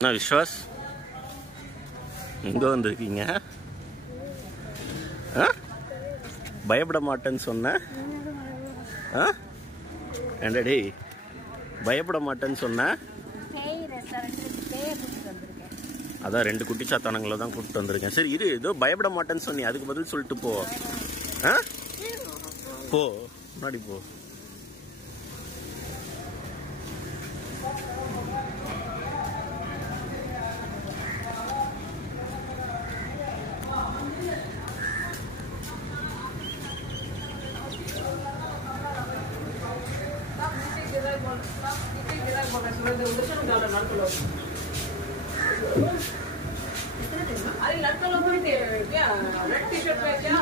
என்ன விஸ்வாஸ், இங்கே வந்திருக்கீங்க? பயப்பட மாட்டேன்னு சொன்னேன். ஏண்டடி பயப்பட மாட்டேன்னு சொன்னேன். அதான் 2 குட்டி சாத்தானங்களை தான் கூப்பிட்டு வந்திருக்கேன். சரி இரு, ஏதோ பயப்பட மாட்டேன்னு சொன்னி, அதுக்கு பதில் சொல்லிட்டு போ. போ முன்னாடி போ.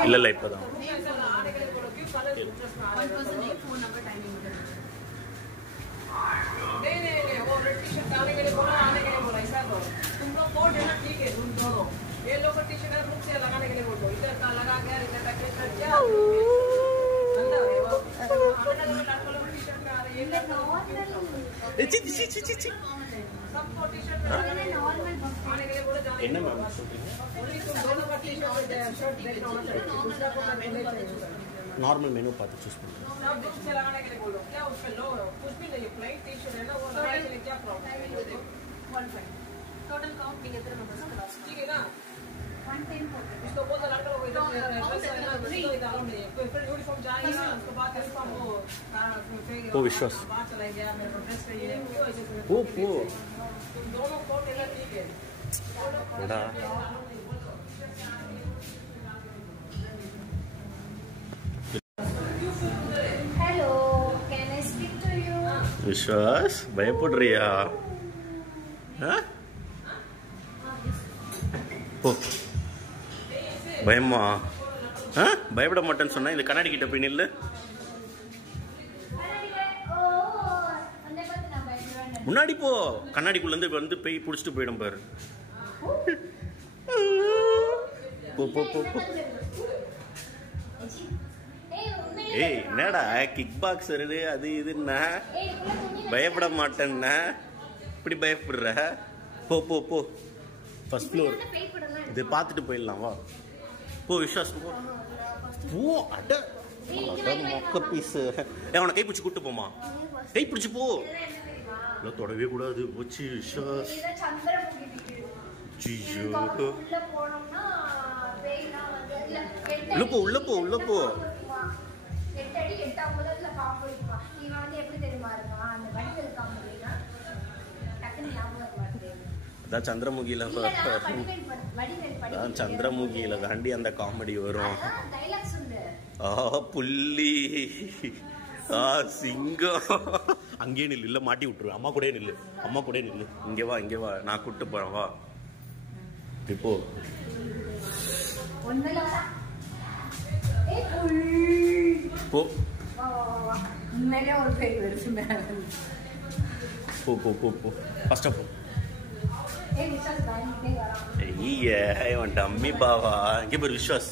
இல்ல இல்ல இப்பதான் என்ன மேம் சொல்றீங்க? நார்மல் மெனு பார்த்து சூஸ் பண்ணுங்க. टोटल काउंट நீங்க எத்தனை மெம்பர்ஸ் கிளாஸ் ठीक है ना 1 टाइम इसको बोल दो लड़का लोग इधर इधर फिर यूनिफॉर्म जाएगा उसके बाद यूनिफॉर्म वो वो विश्वास बात चला गया मेरे को ड्रेस चाहिए वो तुम दोनों कोट इधर ठीक है बड़ा hello can I speak to you Vishwas பயப்படுறியா? பயமா? பயப்பட மாட்டேன்னு சொன்னா இந்த கண்ணாடி கிட்ட போய் நில்லு. முன்னாடி போ, கண்ணாடிக்குள்ள இருந்து வந்து போய் புடிச்சிட்டு போயிடும் பாரு. போ போ போ போ. ஏய் என்னடா கிக் பாக்ஸர் அது இதுன்னா பயப்பட மாட்டேன்னா இப்படி பயப்படுற? போ போ போ. ஃபர்ஸ்ட் ஃப்ளோர் இது பார்த்துட்டு போயிடலாம் வா. போ விஸ்வாஸ் போ போ. அட மொக்க பீஸ். அவனை கை பிடிச்சி கூட்டு போமா, கை பிடிச்சி போ. இல்லை தொடவே கூடாது போச்சு விஸ்வாஸ். உள்ள போ உள்ள போ உள்ள போ. அதான் சந்திரமுகியில சந்திரமுகியில தாண்டி அந்த காமெடி வரும். புள்ளி சிங்கம். அங்கேயே நில்லு, இல்ல மாட்டி விட்டுரு. அம்மா கூட நில்லு, அம்மா கூட நில்லு. இங்க வா இங்க வா, நான் கூப்பிட்டு போறேன் வா. இப்போ போ போ போ போ போ. ஃபர்ஸ்ட் ஆஃப் இவன் டம்மி பாவா. இங்கே பேர் விஸ்வாஸ்.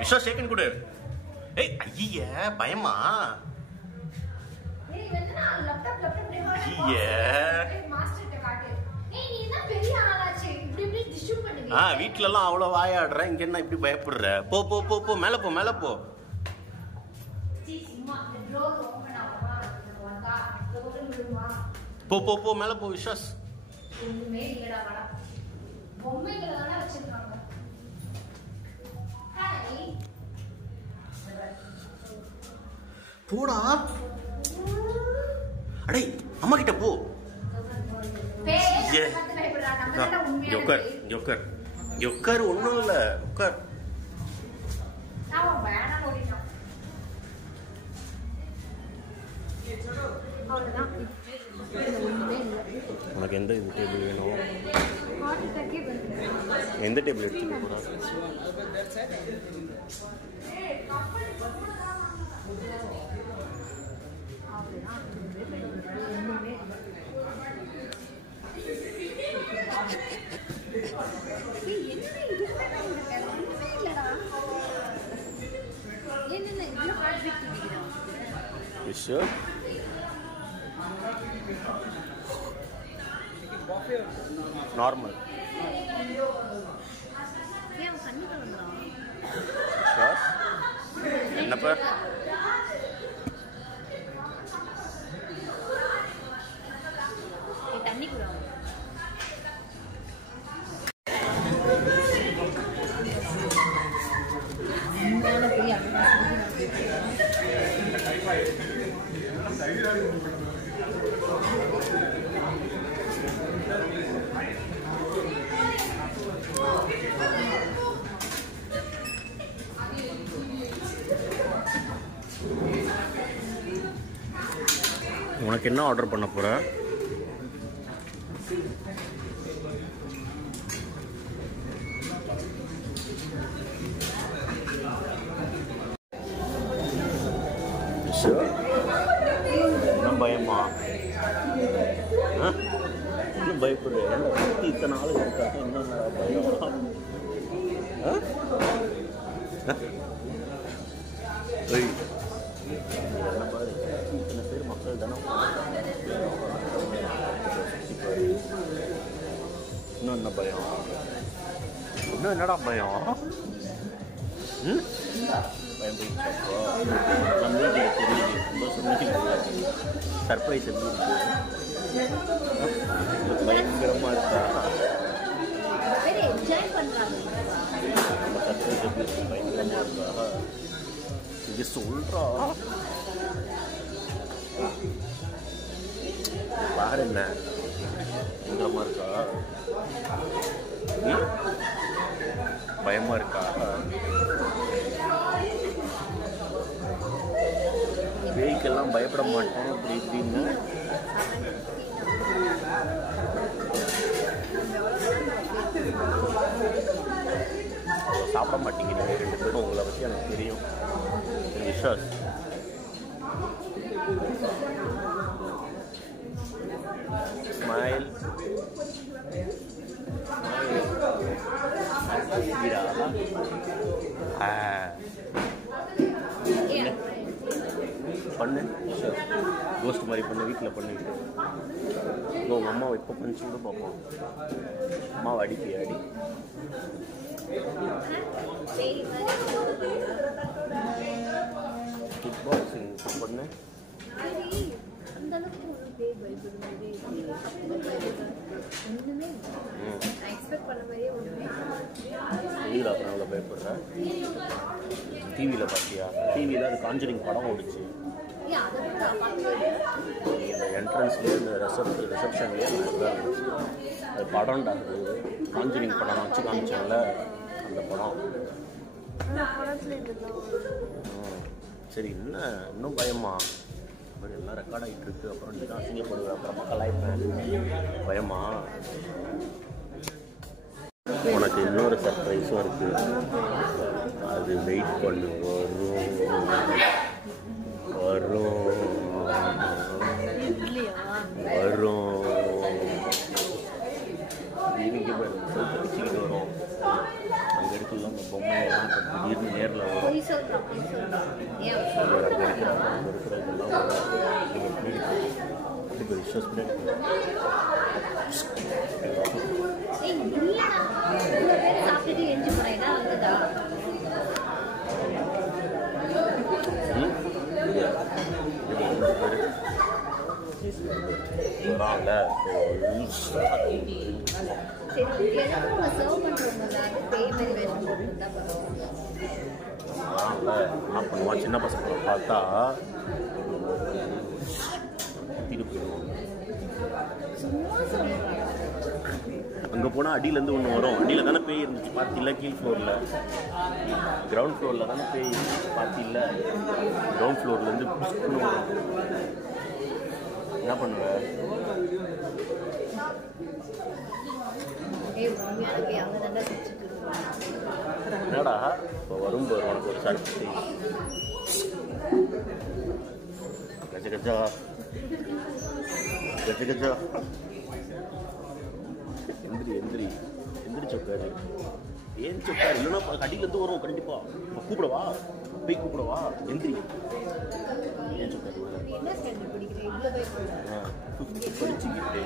விஸ்வாஸ் சேகன் கூட. ஏய் ஐய பயமா? வீட்டுல எல்லாம் அவ்வளவு வாயாடுற, இங்க என்ன இப்படி பயப்படுற? போ போ போ போ. மேல போ மேல போ. போ போ போ மேல போ விஸ்வாஸ். போடா. அடே அம்மா கிட்ட போ. உட்கார் உட்கார் உட்கார். ஒண்ணும் இல்ல உட்கார். உனக்கு எந்த இது டேபிள் வேணும்? எந்த டேபிள் எடுத்துக்க போறா? Sure. Normal. Sure. என்னப்பா தண்ணி கூட உனக்கு என்ன ஆர்டர் பண்ண போற? என்ன பயமா? இன்னும் பயப்படுறேன். இத்தனை நாள் இருக்காங்க, என்ன பயம்? என்ன பாரு, இத்தனை பேர் மக்கள் தானே. இன்னும் என்ன பயம்? இன்னும் என்னடா பயம்? பயம் போயிடுச்சா? நம்ம வீட்டுக்கு தெரியுது, சந்தோஷம். சர்ப்ரைஸ் எப்படி இருக்கு? பயங்கரமா இருக்கா? நம்ம சர்ப்ரைஸ் எப்படி இருக்கு? பயங்கரமா இருக்கா? இங்க சொல்றா பாரு, என்ன பயங்கரமா இருக்கா? பயமா இருக்கா? பேய்க்கெல்லாம் பயப்பட மாட்டேன் அப்படி இப்படின்னு. சாப்பிட மாட்டீங்க நீங்கள் 2 பேரும், உங்களை பற்றி எனக்கு தெரியும். விஷாஸ் ஸ்மைல் பண்ணு. கோஸ்ட் மாதிரி பண்ண, வீட்டில் பண்ணிட்டு உங்கள் அம்மாவை இப்போ பண்ணிச்சு கூட பார்ப்போம். அம்மாவை அடிப்பியா? அடி. கிக் பாக்ஸிங் பண்ணு. வெளியில் அப்புறம் அவ்வளோ பயப்படுற. டிவியில் பார்த்தியா? டிவியில் அது காஞ்சரிங் படம் ஓடிச்சு. அந்த என்ட்ரன்ஸ்லேயே இந்த ரிசப்ஷன்லேயே இருந்துச்சு. அது படம்டா, அது காஞ்சரிங் படம் வச்சு காமிச்சாங்கல்ல, அந்த படம். சரி, என்ன இன்னும் பயமா? எல்லாம் ரெக்கார்ட் ஆகிட்டு இருக்கு. அப்புறம் நீ தான் அசிங்கப்படுவேன், அப்புறம் மக்கள் ஆயிப்பேன். பயமா? உனக்கு இன்னொரு சர்ப்ரைஸும் இருக்கு, அது வெயிட் பண்ணு. வரும் இவங்க பிடிச்சிக்கிட்டு வரும். அங்கே இருக்குல்ல அந்த பொம்மையெல்லாம் திடீர்னு நேரில் வரும். அங்கே இருக்கிறாங்க, அங்கே இருக்கிறதெல்லாம் அப்படி விஸ்வாஸ் பண்ணி என்ன பண்ணுவான், சின்ன பசங்களை பார்த்தா அங்கே போனால் அடியிலேருந்து ஒன்று வரும். அடியில் தானே பேய் இருந்துச்சு, பார்த்தில்ல? கீழ் ஃப்ளோரில், கிரவுண்ட் ஃப்ளோரில் தானே பேய் இருந்துச்சு, பார்த்தில்ல? கிரவுண்ட் ஃப்ளோர்லேருந்து புஷ்னு வரும். என்ன பண்ணுவ? என்னடா இப்போ வரும்போது உனக்கு ஒரு சர்ப்ரைஸ். கஜ கஜா கஜ கஜா. எந்திரி எந்திரி எந்திரிச்சு உட்காரு. ஏன் சொல்லிட்டா இல்லைன்னா கடியிலேருந்து வரும் கண்டிப்பா. கூப்பிடவா? போய் கூப்பிடவா? எந்திரி. ஏன் சொல்லிட்டாரு படிச்சுக்கிட்டு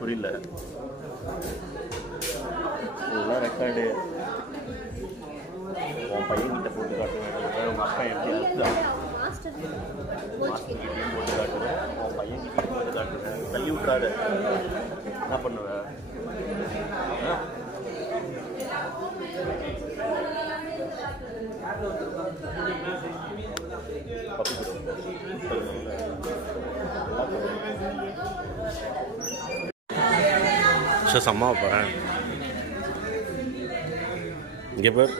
புரியல. இதெல்லாம் ரெக்கார்டு உன் பையன்கிட்ட போட்டு காட்டுவேன். உங்கள் அப்பா எப்படி மாஸ்டர்கிட்டையும் போட்டு காட்டுவேன். உன் பையன்கிட்டையும் போட்டு காட்டுவேன். தள்ளி விட்றாத. என்ன பண்ணுவேன்? அம்மாவை போகிறேன். இங்கே பேர்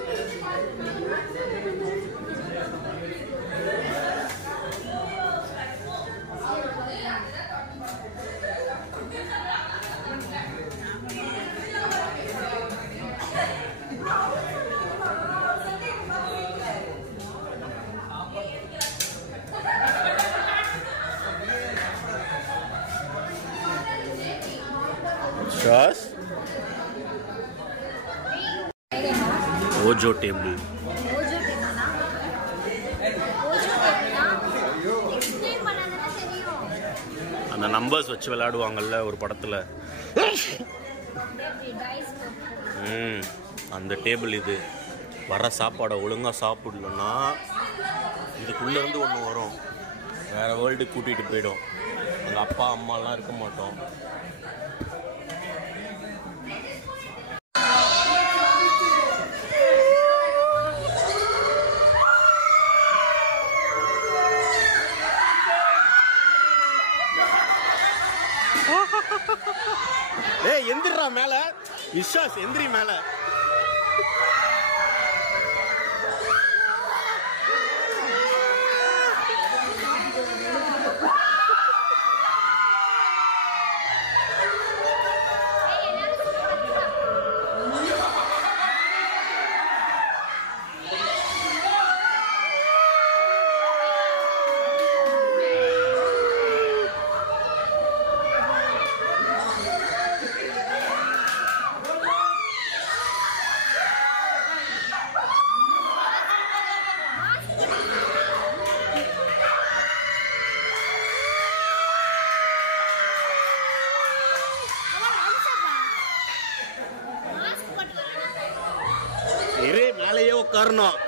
ஷாஸ் ஓஜோ டேபிள். அந்த நம்பர்ஸ் வச்சு விளையாடுவாங்கல்ல ஒரு படத்தில். அந்த டேபிள் இது. வர சாப்பாடை ஒழுங்காக சாப்பிடலன்னா இதுக்குள்ளேருந்து ஒன்று வரும், வேறு வேர்ல்டுக்கு கூட்டிகிட்டு போயிடும். எங்கள் அப்பா அம்மாலாம் இருக்க மாட்டோம். ஏய் எந்திரா மேல. விஸ்வாஸ் எந்திரி மேல. மேலேயே உட்காரணும்.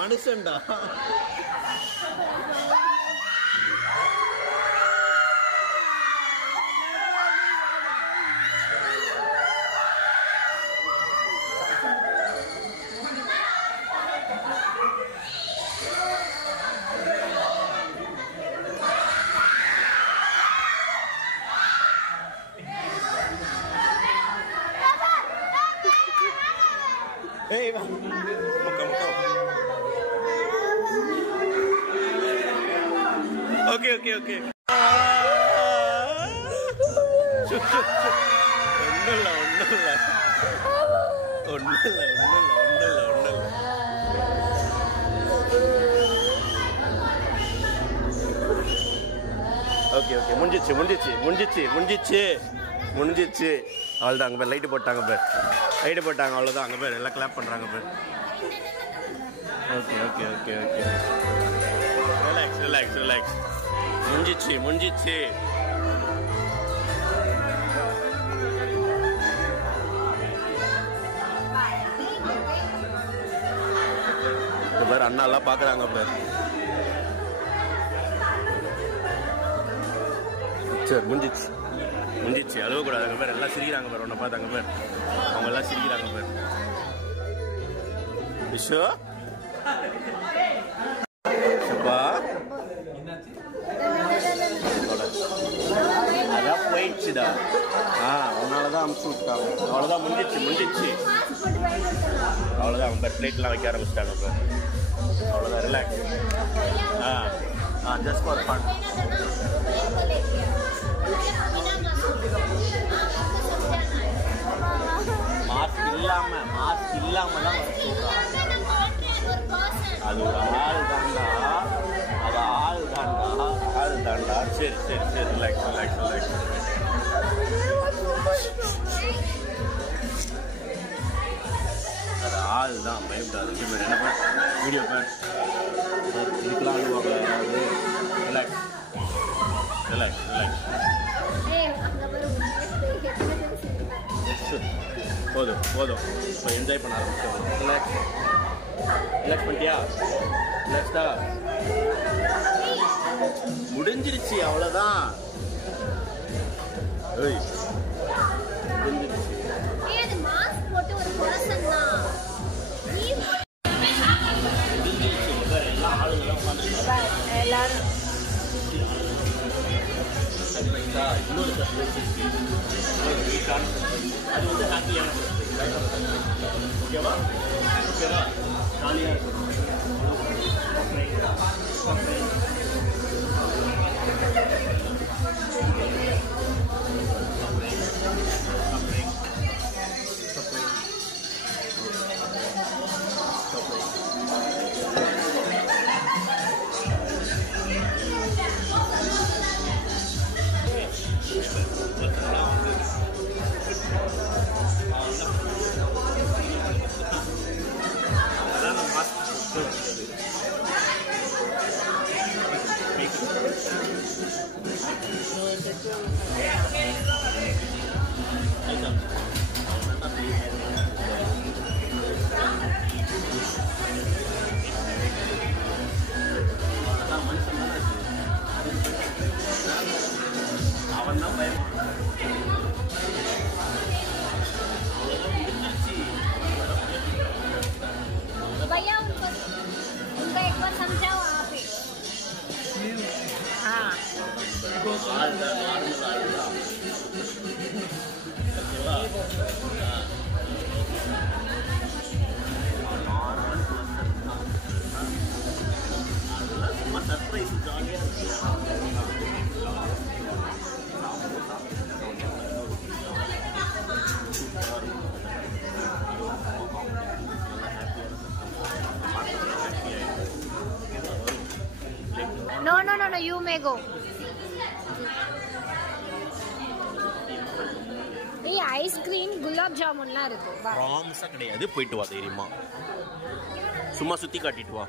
மனுஷன்டா. ஓகே ஓகே ஓகே ஒன்னும் ஓகே ஓகே முடிஞ்சிச்சு அவ்வளோதான். அங்கே பேர் லைட்டு போட்டாங்க அவ்வளோதான். அங்கே பேர் எல்லாம் கிளாப் பண்ணுறாங்க பேர். Okay okay okay okay relax முடிஞ்சிச்சு. பேர் அண்ணா எல்லாம் பார்க்குறாங்க பேர். சரி முடிஞ்சிச்சு அழுவக்கூடாது. அங்கே பேர் எல்லாம் சிரிக்கிறாங்க பேர். உன்னை பார்த்தாங்க பேர். அவங்க எல்லாம் சிரிக்கிறாங்க பேர். விஷ்வா அதான் போயிடுச்சுடா. அதனாலதான் அமுச்சு விட்டாங்க. அவ்வளோதான் முடிஞ்சிச்சு. அவ்வளோதான். அவங்க பேர் பிளேட்லாம் வைக்க ஆரம்பிச்சிட்டாங்க பேர். அவ்வளோதான். Relax. Just for fun. Mask இல்லாம தான் அது ஒரு ஆள் தாண்டா. சரி ரிலாக்ஸ். அது ஆள் தான், பயப்படாது. என்ன வீடியோ பேர் இதுக்கெல்லாம் அழுவாங்க. ரிலாக்ஸ். போதும் இப்போ என்ஜாய் பண்ண ஆரம்பிச்சோம். ரிலாக்ஸ் பண்ணிட்டியா? ரிலாக்ஸ்டா முடிஞ்சிருச்சு. அவ்வளோதான். எல்லாம் ஆளுங்கெல்லாம் எல்லாரும் இன்னொரு அது வந்து ஹாப்பியான ஓகேவா? ஜாலியாக இருக்கும். அவன் தான் பயம். भैया उनको एक बार समझाओ आप ही. हाँ சர்ப்ரைஸ் ஜாலியாக No, you may go. ஏய் ஐஸ்கிரீம் குலாப் ஜாமுன்லாம் இருக்கு. ப்ராமிஸா கிடையாது. போயிட்டு வா தைரியமா. சும்மா சுத்தி காட்டிட்டு வா.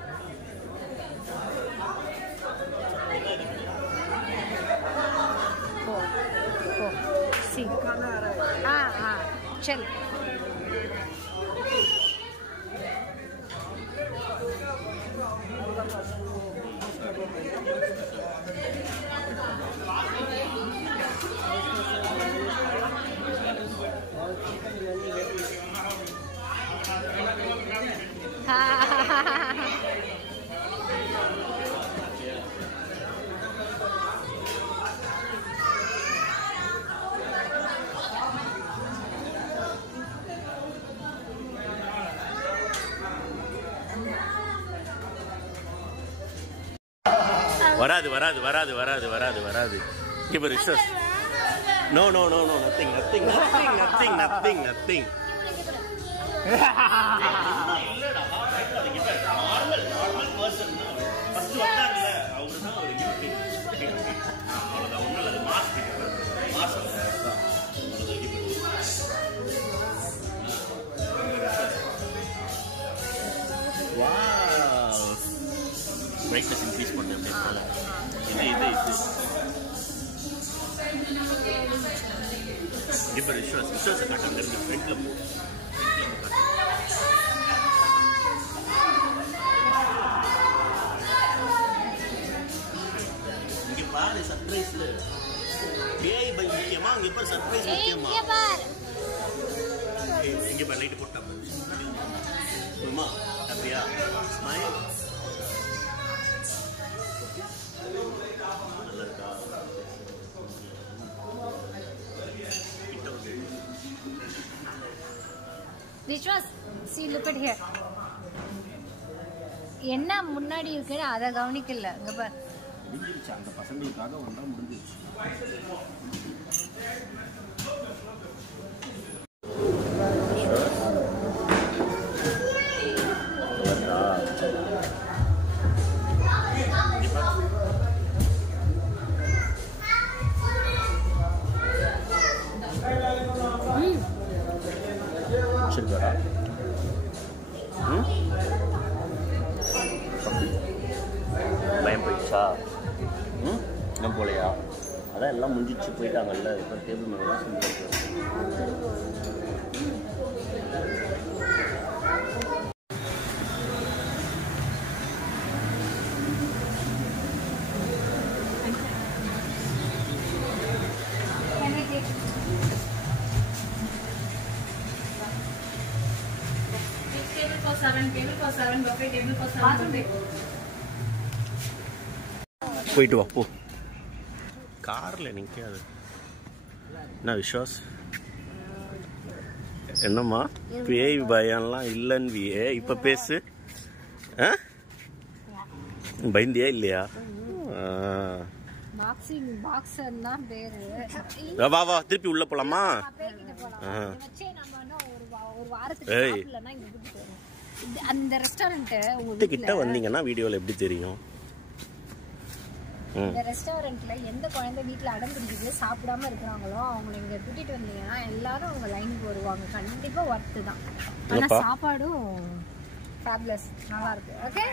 सी हाँ चल. வராது வராது வராது வராது வராது வராது. இப்போ research. No no no no nothing nothing nothing nothing nothing nothing. இல்லடா நார்மல் நார்மல் பர்சன் ஃபர்ஸ்ட் வந்தாங்கல அவரு தான் ஒரு கிஃப்ட். அவ்வளவுதான் ஒண்ணும் இல்ல. Mask mask wow. Brightness increase பண்ணு அப்படினால இது இப்போ ரிசர்ச் கட்டங்க ஃப்ரண்ட்ல போ. இங்க பாரு சர்ப்ரைஸ். பேய் பை முக்கியமா இங்க பாரு சர்ப்ரைஸ் முக்கியமா. இங்க பாரு. இங்க பாரு லைட் போட்டா பாரு. அம்மா அப்படியா ஸ்மைல். நல்லா இருக்கா? Vishwas, see, look at here. என்ன முன்னாடி இருக்குன்னு அதை கவனிக்கல. இங்க பாரு. முடிஞ்சிருச்சு. அந்த பசங்களுக்காக ஒன்றா முடிஞ்சிருச்சு. பயம் போயிடுச்சா? இன்னும் போலையா? அதான் எல்லாம் முடிஞ்சிச்சு போயிட்டாங்கல்ல. இப்போ டேபிள் மேலே தான் செஞ்சு. போயிட்டு வா போ. காரில் நிற்காது. என்ன விஸ்வாஸ்? என்னம்மா பேய் பயம்லாம் இல்லைன்னுவியே இப்போ பேசு. பயந்தியா இல்லையா? வா வா திருப்பி உள்ள போலாமா? அந்த ரெஸ்டாரண்ட் கிட்ட வந்தீங்கன்னா வீடியோல எப்படி தெரியும்? இந்த ரெஸ்டாரண்ட்ல எந்த குழந்தை வீட்டுல அடம் பிடிக்குது சாப்பிடாம இருக்கிறாங்களோ அவங்களை இங்க கூட்டிட்டு வந்தீங்கன்னா எல்லாரும் அவங்க லைனுக்கு வருவாங்க. கண்டிப்பா ஒர்த்து தான். ஆனா சாப்பாடும் ஃபேபுலஸ் நல்லா இருக்கு. ஓகே.